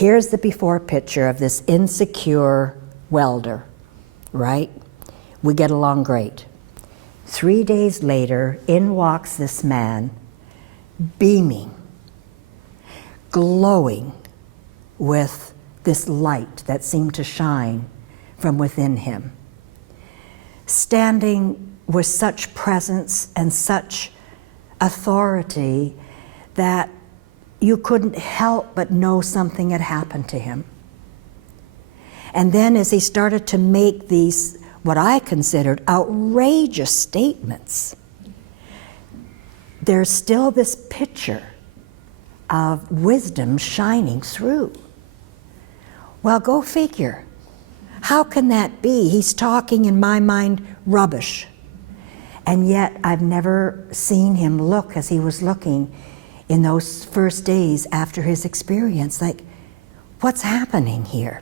Here's the before picture of this insecure welder, right? We get along great. 3 days later, in walks this man, beaming, glowing with this light that seemed to shine from within him, standing with such presence and such authority that you couldn't help but know something had happened to him. And then as he started to make these, what I considered outrageous statements, there's still this picture of wisdom shining through. Well, go figure. How can that be? He's talking, in my mind, rubbish. And yet I've never seen him look as he was looking in those first days after his experience, like, what's happening here?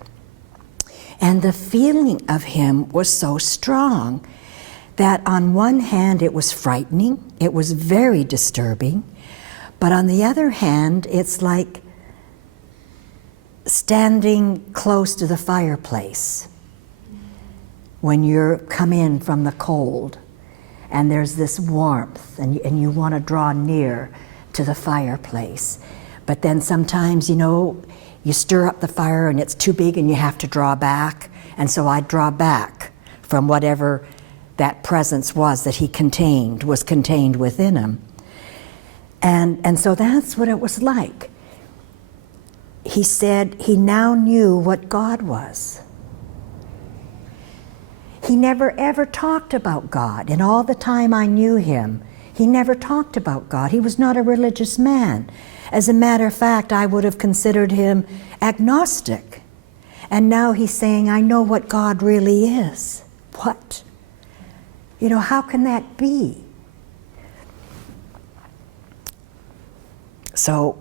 And the feeling of him was so strong that on one hand it was frightening, it was very disturbing, but on the other hand it's like standing close to the fireplace when you come in from the cold and there's this warmth and you want to draw near to the fireplace. But then sometimes, you stir up the fire and it's too big and you have to draw back. And so I draw back from whatever that presence was that was contained within him. And so that's what it was like. He said he now knew what God was. He never ever talked about God. In all the time I knew him, he never talked about God. He was not a religious man. As a matter of fact, I would have considered him agnostic. And now he's saying, I know what God really is. What? How can that be? So,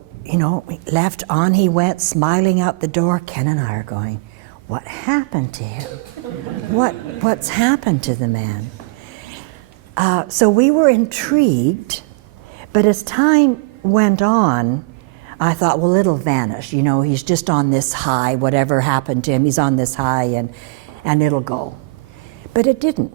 left on he went, smiling out the door. Ken and I are going, what happened to him? What's happened to the man? So we were intrigued, but as time went on, I thought, well, it'll vanish. He's just on this high, whatever happened to him, he's on this high and it'll go. But it didn't.